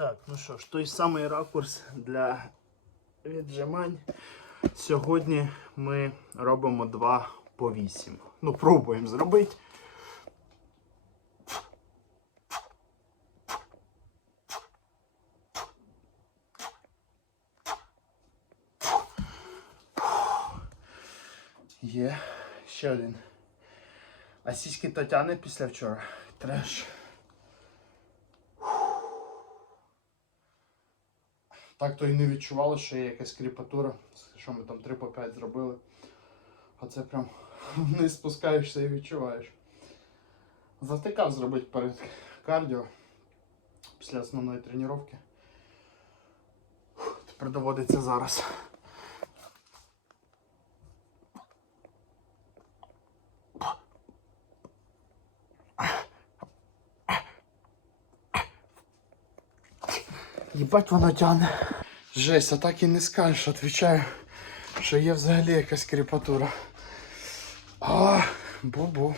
Так, ну що ж, той самий ракурс для віджимань. Сьогодні ми робимо 2 по 8. Ну, пробуємо зробити. Є ще один. А сіськи Тетяни після вчора. Треш. Так то і не відчували, що є якась кріпатура, що ми там 3 по 5 зробили. А це прям вниз спускаєшся і відчуваєш. Завтикав зробити перед кардіо після основної тренування. Тепер доводиться зараз. Їбать воно тягне. Жесть, а так і не скажеш, отвечаю, що є взагалі якась кріпатура. А, бу-бу.